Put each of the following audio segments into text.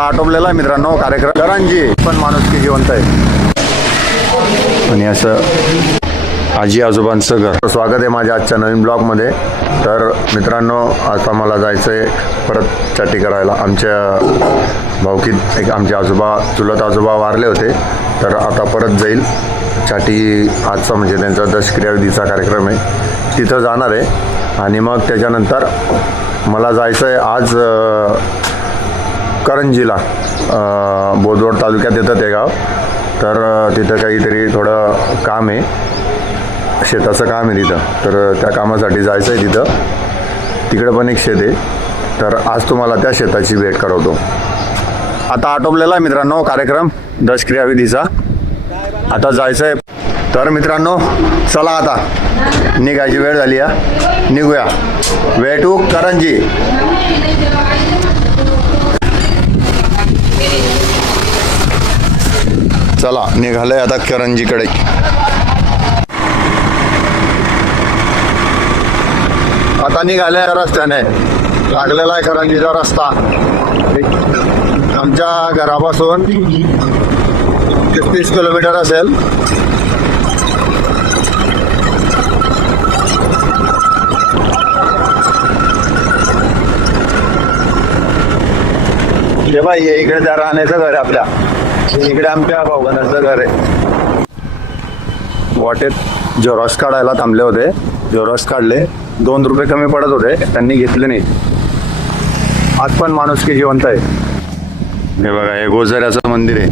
आटोपलेला आहे मित्रांनो कार्यक्रम करंजी पण माणूस की जिवंत आहे आणि असं आजी आजोबांचं घर. स्वागत आहे माझ्या आजच्या नवीन ब्लॉगमध्ये. तर मित्रांनो आता मला जायचं आहे परत चाटी करायला. आमच्या भाऊकीत एक आमचे आजोबा चुलत आजोबा वारले होते, तर आता परत जाईल चाटी. आजचा म्हणजे त्यांचा दशक्रियाविधीचा कार्यक्रम आहे, तिथं जाणार आहे. आणि मग त्याच्यानंतर मला जायचं आहे आज करंजीला. बोदवड तालुक्यात येतं ते गाव. तर तिथं काहीतरी थोडं काम आहे, शेताचं काम आहे तिथं. तर त्या कामासाठी जायचं आहे तिथं. तिकडं पण एक शेत आहे, तर आज तुम्हाला त्या शेताची भेट करवतो. आता आटोपलेला आहे मित्रांनो कार्यक्रम दशक्रियाविधीचा. आता जायचं आहे. तर मित्रांनो चला आता निघायची वेळ झाली आहे, निघूया. वे टू करंजी. चला निघालंय आता करंजीकडे. आता निघाल्या रस्त्याने, लागलेला आहे करंजीचा रस्ता. आमच्या घरापासून 30 किलोमीटर असेल. हे बाई इकडे त्या राहण्याचं घर आहे आपल्या. इकडे आमच्या भाऊबंदाचं घर आहे. वाटेत झेरॉक्स काढायला थांबले होते, झेरॉक्स काढले. 2 रुपये कमी पडत होते, त्यांनी घेतले नाही. आज पण माणूस की जिवंत आहे. हे बघा हे गोजऱ्याचं मंदिर आहे.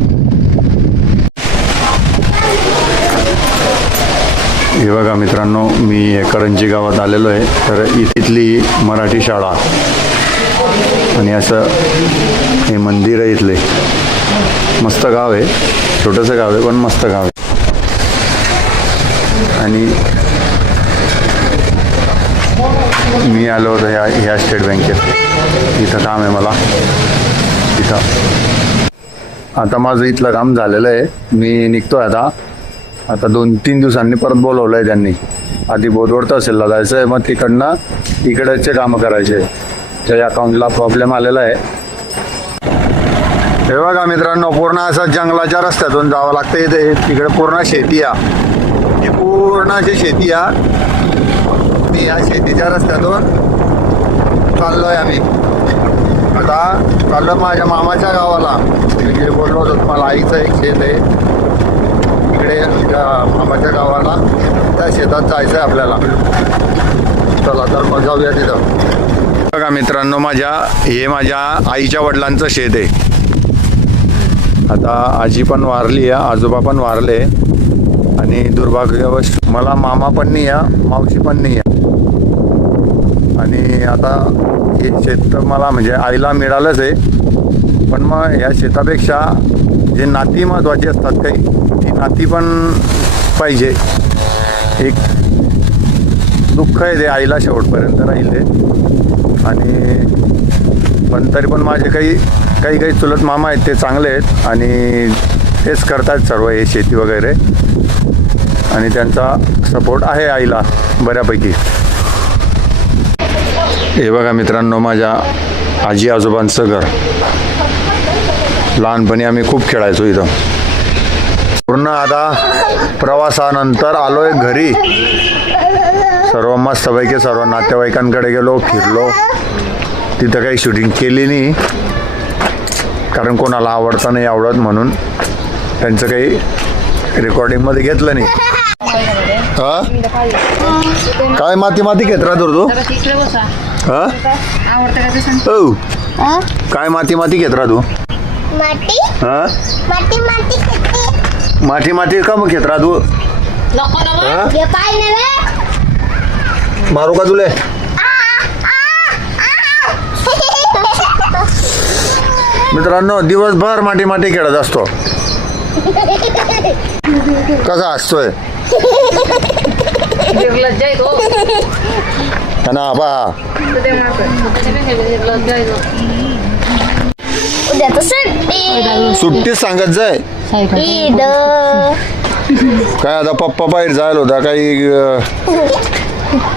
हे बघा मित्रांनो मी करंजी गावात आलेलो आहे. तर इथली मराठी शाळा आणि असं हे मंदिर आहे इथले. मस्त गाव आहे, छोटंसं गाव आहे पण मस्त गाव आहे. आणि मी आलो होतो ह्या स्टेट बँकेत. इथं काम आहे मला इथं. आता माझं इथलं काम झालेलं आहे, मी निघतोय आता. 2-3 दिवसांनी परत बोलवलं आहे त्यांनी. आधी बोदवड तहसीलला जायचं आहे, मग तिकडनं इकडचे कामं करायचे. त्या अकाउंटला प्रॉब्लेम आलेला आहे. हे बघा मित्रांनो पूर्ण असं जंगलाच्या रस्त्यातून जावं लागतं. इथे तिकडे पूर्ण शेती आहे, ही पूर्ण अशी शेती आहे. मी या शेतीच्या रस्त्यातून चाललोय आम्ही. आता चाललो माझ्या मामाच्या गावाला. तिकडे बोललो होतो तुम्हाला, आईचं एक शेत आहे इकडे मामाच्या गावाला. त्या शेतात जायचं आहे आपल्याला. चला तर मग जाऊया तिथं. बघा मित्रांनो हे माझ्या आईच्या वडिलांचं शेत आहे. आता आजी पण वारली आहे, आजोबा पण वारले आणि दुर्भाग्यवश मला मामा पण नाही आहे, मावशी पण नाही आहे. आणि आता हे शेत मला म्हणजे आईला मिळालंच आहे, पण मग या शेतापेक्षा जे नाती महत्त्वाची असतात काही, ती नाती पण पाहिजे. एक दुःख आहे ते आईला शेवटपर्यंत राहील ते. आणि पण तरी पण माझे काही चुलत मामा आहेत ते चांगले आहेत आणि तेच करतात सर्व हे शेती वगैरे. आणि त्यांचा सपोर्ट आहे आईला बऱ्यापैकी. हे बघा मित्रांनो माझ्या आजी आजोबांचं घर. लहानपणी आम्ही खूप खेळायचो इथं. पूर्ण आता प्रवासानंतर आलोय घरी. सर्व मस्तपैकी सर्व नातेवाईकांकडे गेलो, फिरलो. तिथं काही शूटिंग केली नाही, कारण कोणाला आवडतं नाही आवडत म्हणून त्यांचं काही रेकॉर्डिंगमध्ये घेतलं नाही. काय माती घेत राहतो तू? काय माती घेत राहतो? माती का मग घेत राहतो? मारू का तुले? मित्रांनो दिवसभर माती खेळत असतो. कसा असतोय ना बा. सुट्टी सांगत जाय. काय आता पप्पा बाहेर जायला होता, काही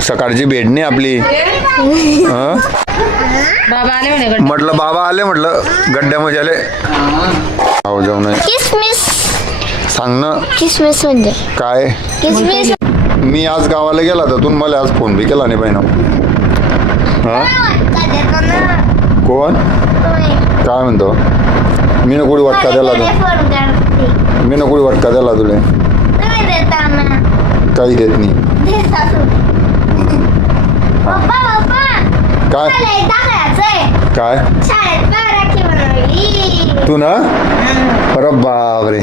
सकाळची भेट नाही आपली. बाबा आले म्हणे गड्डे. म्हटलं बाबा आले, म्हटलं गड्ड्यामध्ये आले. हो जाऊ नये. किसमिस. सांग ना किसमिस म्हणजे काय. किसमिस. मी आज गावाला गेला तर तू मला आज फोन बी केला नाही पाहिजे. हा कोण काय म्हणतो. मी कुठे वाटका द्याला मी कुठे वाटका द्याला तुले काही देत नाही. काय काय तू ना. अरे बापरे.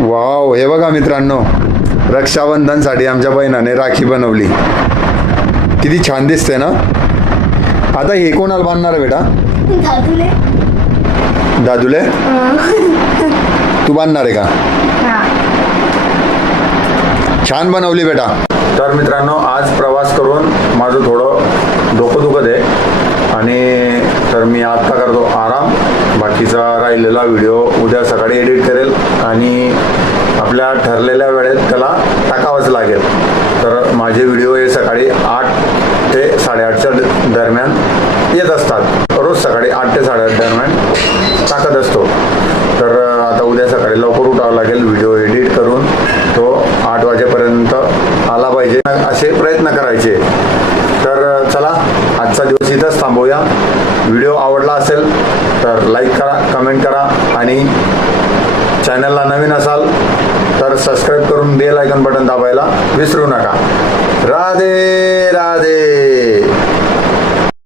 वाव. हे बघा मित्रांनो, रक्षाबंधनसाठी आमच्या बहिणाने राखी बनवली. किती छान दिसते ना. आता हे कोणाला बांधणार आहे बेटा. दादूले तू बांधणार आहे का. छान बनवली बेटा. तर मित्रांनो, आज प्रवास करून माझं थोडं डोकं दुखत आहे आणि तर मी आत्ता करतो आराम. बाकीचा राहिलेला व्हिडिओ उद्या सकाळी एडिट करेल आणि आपल्या ठरलेल्या वेळेत त्याला टाकावंच लागेल. तर माझे व्हिडिओ हे सकाळी 8 ते 8:30च्या दरम्यान येत असतात. रोज सकाळी 8 ते 8:30 दरम्यान टाकत असतो. तर आता उद्या सकाळी लवकर उठावं लागेल. व्हिडिओ एडिट करून तो 8 वाजेपर्यंत आला पाहिजे असे प्रयत्न करायचे. तर चला आजचा दिवस इथंच थांबवूया. व्हिडिओ आवडला असेल तर लाईक करा, कमेंट करा आणि चॅनलला नवीन असाल तर सबस्क्राईब करून बेल आयकॉन बटन दाबायला विसरू नका. राधे राधे.